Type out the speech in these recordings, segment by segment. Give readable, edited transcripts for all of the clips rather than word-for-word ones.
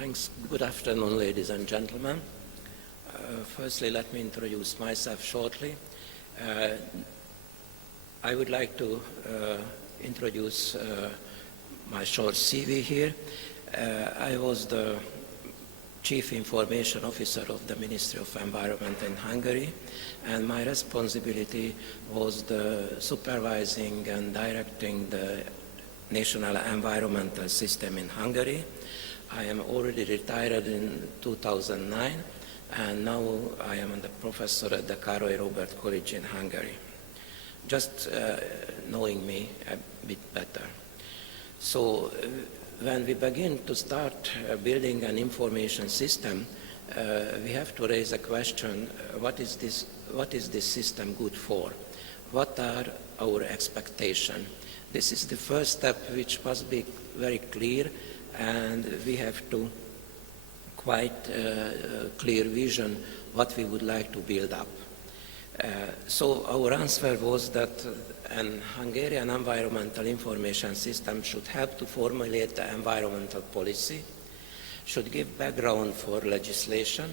Thanks. Good afternoon, ladies and gentlemen. Firstly, let me introduce myself shortly. I would like to introduce my short CV here. I was the Chief Information Officer of the Ministry of Environment in Hungary, and my responsibility was the supervising and directing the national environmental system in Hungary. I am already retired in 2009, and now I am a professor at the Károly Róbert College in Hungary. Just knowing me a bit better. So when we begin to start building an information system, we have to raise a question, what is this system good for? What are our expectations? This is the first step, which must be very clear, and we have to quite clear vision what we would like to build up. So our answer was that an Hungarian environmental information system should help to formulate the environmental policy, should give background for legislation,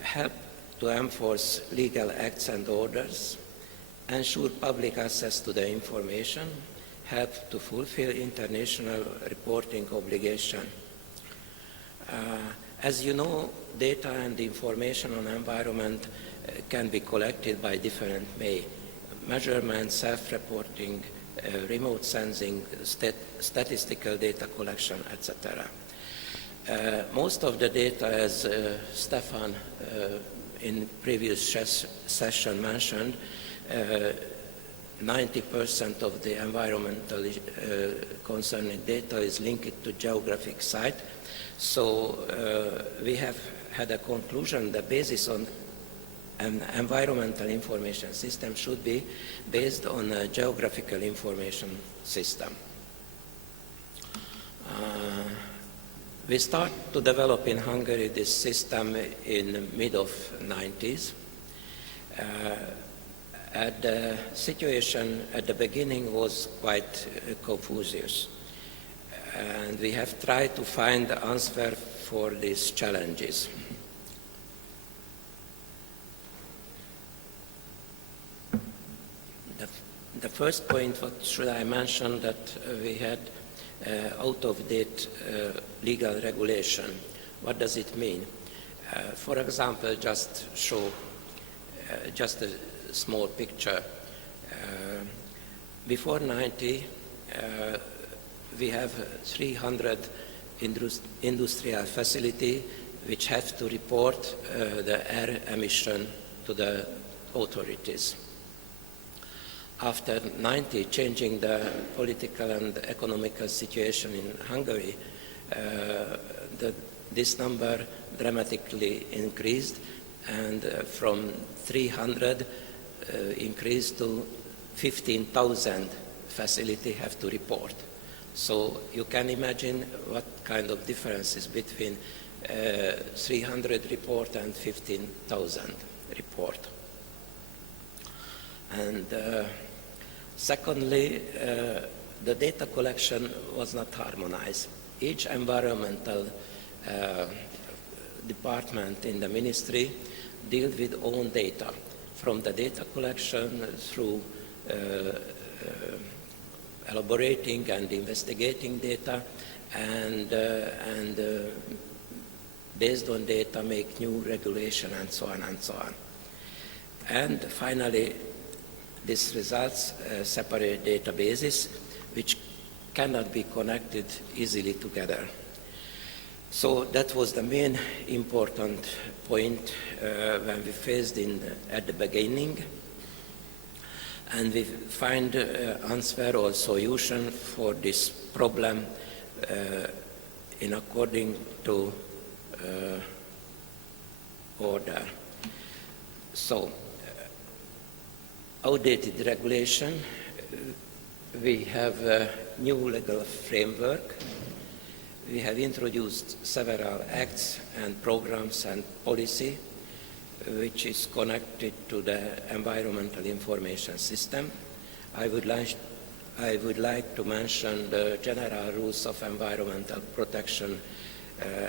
help to enforce legal acts and orders, ensure public access to the information, help to fulfill international reporting obligation. As you know, data and information on environment can be collected by different ways: measurement, self-reporting, remote sensing, statistical data collection, etc. Most of the data, as Stefan in previous session mentioned, 90% of the environmental concerning data is linked to geographic site. So we have had a conclusion: the basis on an environmental information system should be based on a geographical information system. We start to develop in Hungary this system in the mid of 90s. The situation at the beginning was quite confusing, and we have tried to find the answer for these challenges. The first point, what should I mention, that we had out-of-date legal regulation. What does it mean? For example, just show just a small picture. Before 90, we have 300 industrial facilities which have to report the air emission to the authorities. After 90, changing the political and economical situation in Hungary, this number dramatically increased, and from 300 increased to 15,000 facilities have to report. So you can imagine what kind of difference is between 300 report and 15,000 report. And secondly, the data collection was not harmonized. Each environmental department in the ministry dealt with own data, from the data collection through elaborating and investigating data, and based on data make new regulation and so on and so on. And finally, this results separate databases which cannot be connected easily together. So that was the main important point when we faced at the beginning, and we find answer or solution for this problem in according to order. So, outdated regulation, we have a new legal framework. We have introduced several acts and programs and policy which is connected to the environmental information system. I would like to mention the general rules of environmental protection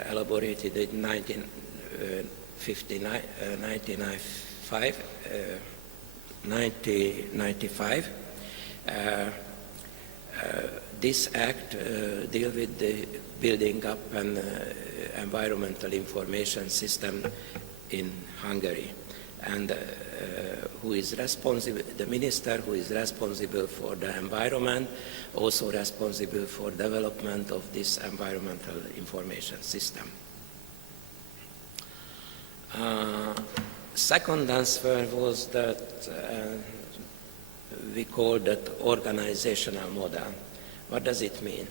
elaborated in 1995. This act deals with the building up an environmental information system in Hungary, and who is responsible, the minister who is responsible for the environment, also responsible for development of this environmental information system. Second answer was that we call that organizational model. What does it mean?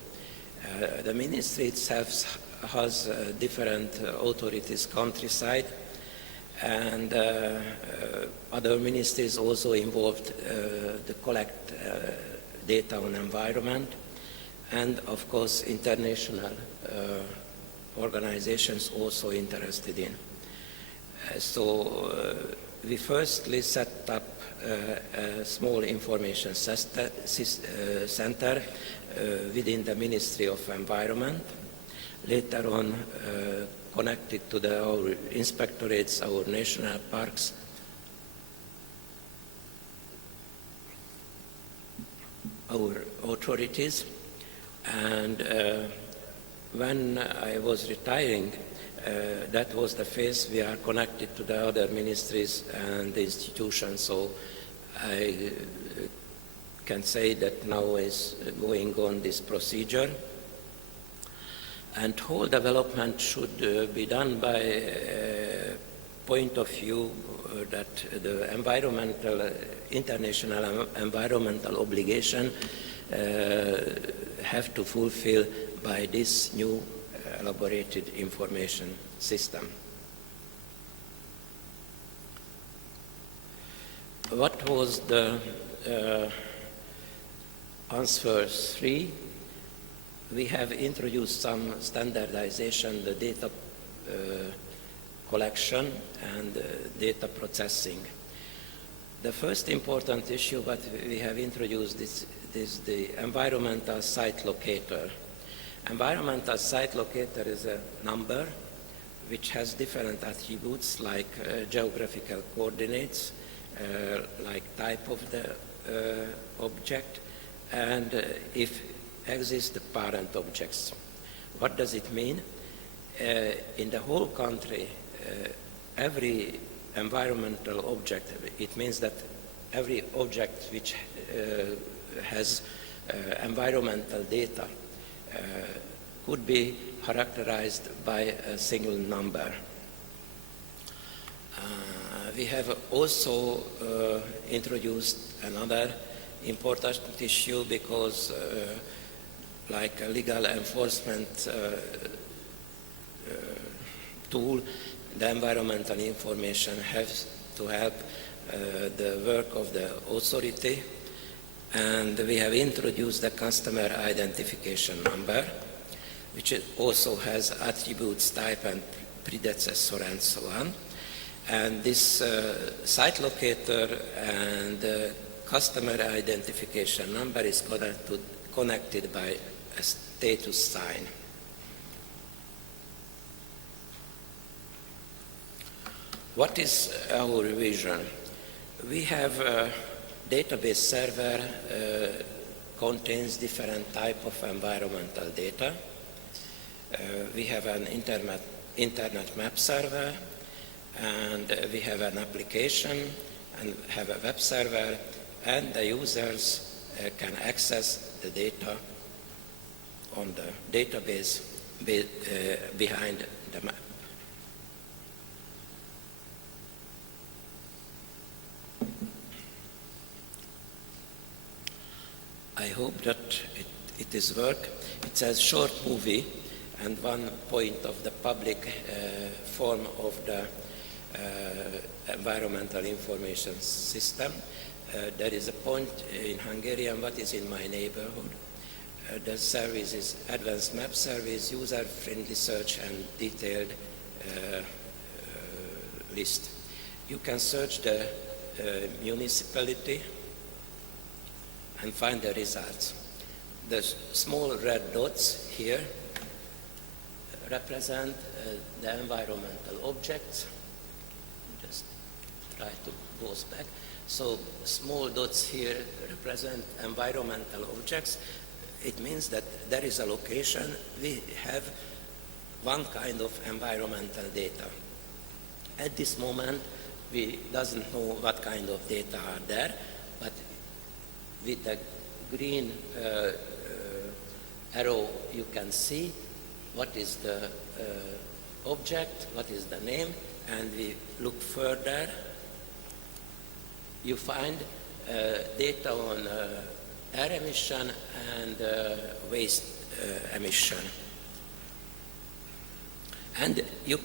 The ministry itself has different authorities countryside, and other ministries also involved to collect data on environment, and of course international organizations also interested in. So we firstly set up a small information center within the Ministry of Environment, later on connected to our inspectorates, our national parks, our authorities, and when I was retiring, that was the phase we are connected to the other ministries and institutions, so I can say that now is going on this procedure. And whole development should be done by point of view that the international environmental obligation have to fulfill by this new elaborated information system. What was the answer 3? We have introduced some standardization, the data collection and data processing. The first important issue that we have introduced is the environmental site locator. Environmental site locator is a number which has different attributes like geographical coordinates, like type of the object, and if exist the parent objects. What does it mean? In the whole country, every environmental object, it means that every object which has environmental data could be characterized by a single number. We have also introduced another important issue because like a legal enforcement tool, the environmental information has to help the work of the authority, and we have introduced the customer identification number, which also has attributes, type and predecessor and so on. And this site locator and customer identification number is connected by a status sign. What is our vision? We have a database server contains different type of environmental data. We have an internet map server, and we have an application and have a web server, and the users can access the data on the database behind the map. I hope that it is work. It's a short movie, and one point of the public form of the environmental information system. There is a point in Hungarian, what is in my neighborhood. The service is advanced map service, user-friendly search and detailed list. You can search the municipality and find the results. The small red dots here represent the environmental objects. Just try to go back. So small dots here represent environmental objects. It means that there is a location, we have one kind of environmental data. At this moment, we doesn't know what kind of data are there, but with the green arrow, you can see what is the object, what is the name, and we look further. You find data on air emission and waste emission. And you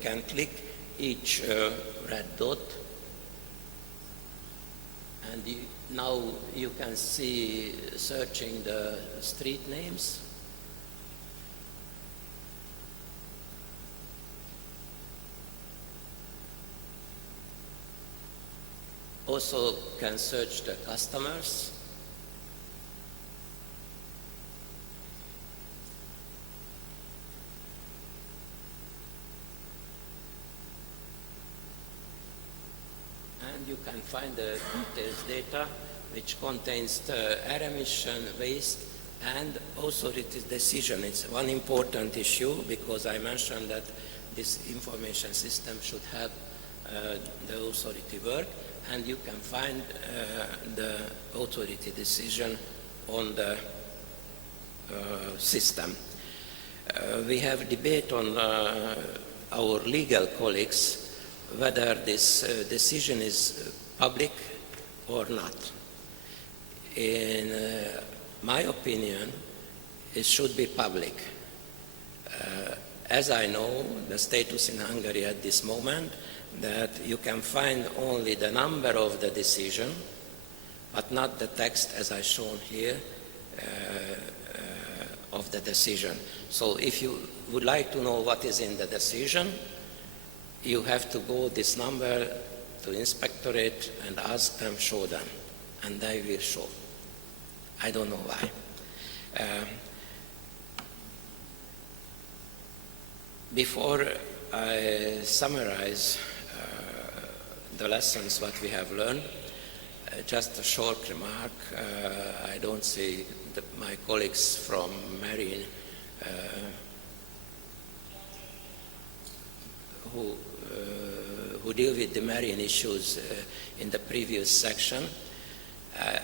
can click each red dot, and now you can see searching the street names. Also can search the customers. And you can find the details data which contains the air emission, waste, and authority decision. It's one important issue because I mentioned that this information system should help the authority work, and you can find the authority decision on the system. We have debate on our legal colleagues whether this decision is public or not. In my opinion, it should be public. As I know, the status in Hungary at this moment, that you can find only the number of the decision, but not the text as I shown here of the decision. So if you would like to know what is in the decision, you have to go this number to inspectorate and ask them, show them, and they will show. I don't know why. Before I summarize the lessons what we have learned, just a short remark. I don't see my colleagues from Marine who deal with the marine issues in the previous section.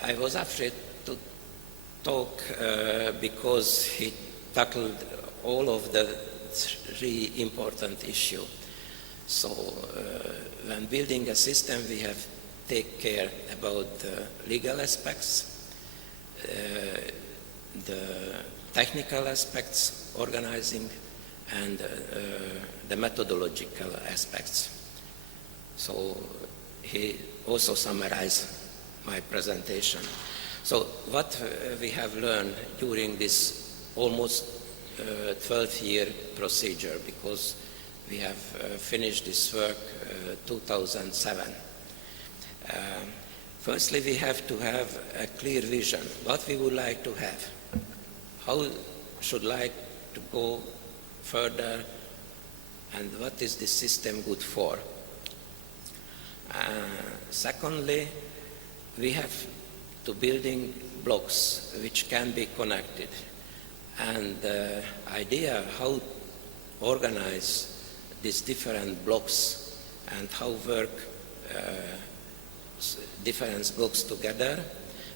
I was afraid to talk because he tackled all of the three important issues. So when building a system, we have to take care about the legal aspects, the technical aspects, organizing, and the methodological aspects. So he also summarized my presentation. So what we have learned during this almost 12-year procedure, because we have finished this work 2007. Firstly, we have to have a clear vision, what we would like to have, how should like to go further, and what is this system good for. Secondly, we have to building blocks which can be connected, and the idea how organize these different blocks and how work different blocks together.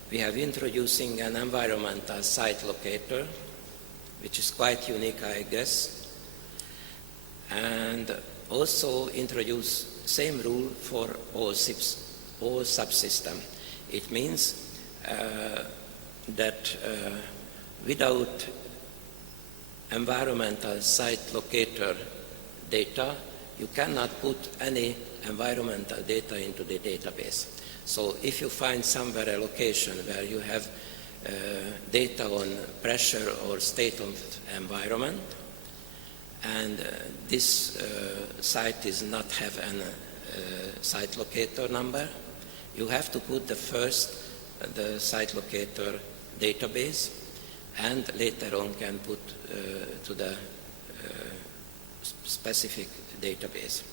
We have introducing an environmental site locator, which is quite unique, I guess, and also introduce same rule for all subsystem. It means that without environmental site locator data, you cannot put any environmental data into the database. So if you find somewhere a location where you have data on pressure or state of environment, and this site does not have a site locator number, you have to put the site locator database, and later on can put to the specific database.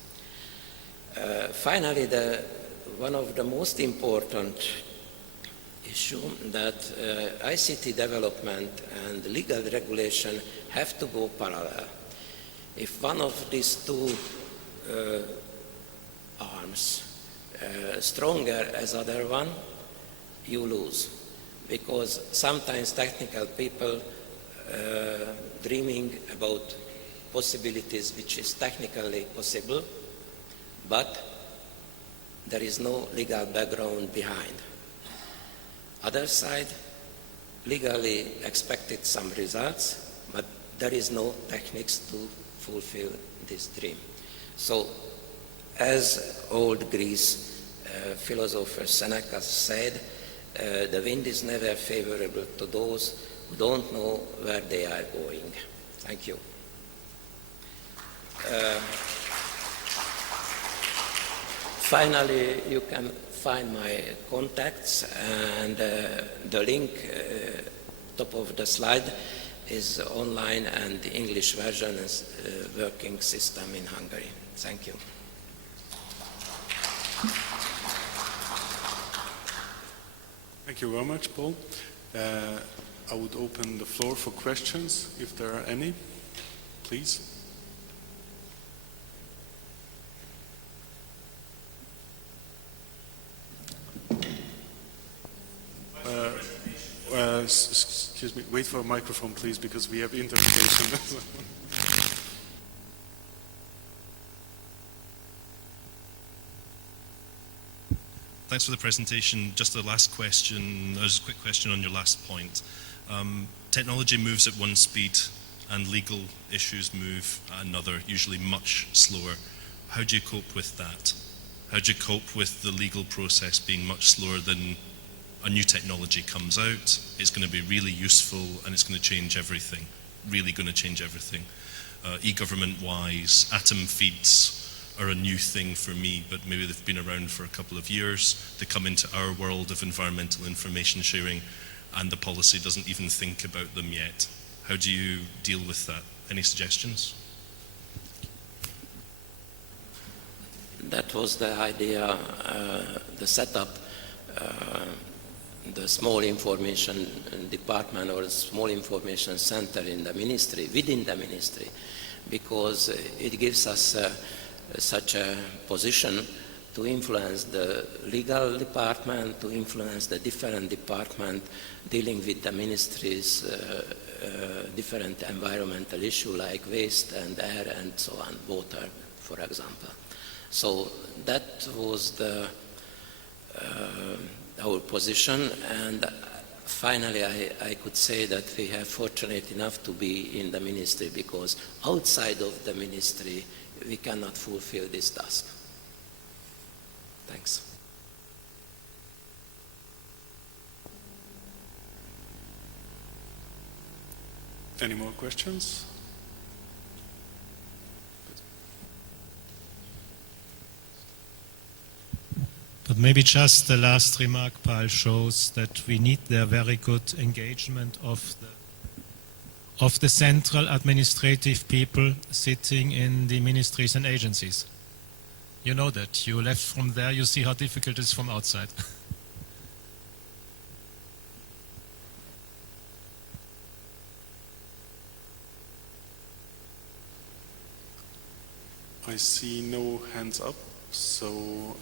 Finally, one of the most important issue that ICT development and legal regulation have to go parallel. If one of these two arms stronger as other one, you lose, because sometimes technical people dreaming about possibilities which is technically possible, but there is no legal background behind. Other side, legally expected some results, but there is no techniques to fulfill this dream. So, as old Greece philosopher Seneca said, the wind is never favorable to those who don't know where they are going. Thank you. Finally, you can find my contacts, and the link top of the slide is online, and the English version is working system in Hungary. Thank you. Thank you very much, Paul. I would open the floor for questions, if there are any, please. Excuse me, wait for a microphone, please, because we have interpretation. Thanks for the presentation. Just the last question, there's a quick question on your last point. Technology moves at one speed and legal issues move at another, usually much slower. How do you cope with that? How do you cope with the legal process being much slower than a new technology comes out, it's going to be really useful and it's going to change everything, really going to change everything. E-government wise, atom feeds are a new thing for me, but maybe they've been around for a couple of years. They come into our world of environmental information sharing and the policy doesn't even think about them yet. How do you deal with that? Any suggestions? That was the idea, the setup, the small information department or small information center in the ministry, within the ministry, because it gives us such a position to influence the legal department, to influence the different department dealing with the ministry's different environmental issue like waste and air and so on, water, for example. So that was our position, and finally I could say that we are fortunate enough to be in the ministry, because outside of the ministry we cannot fulfill this task. Thanks. Any more questions? But maybe just the last remark, Pal, shows that we need the very good engagement of the central administrative people sitting in the ministries and agencies. You know that. You left from there, you see how difficult it is from outside. I see no hands up, so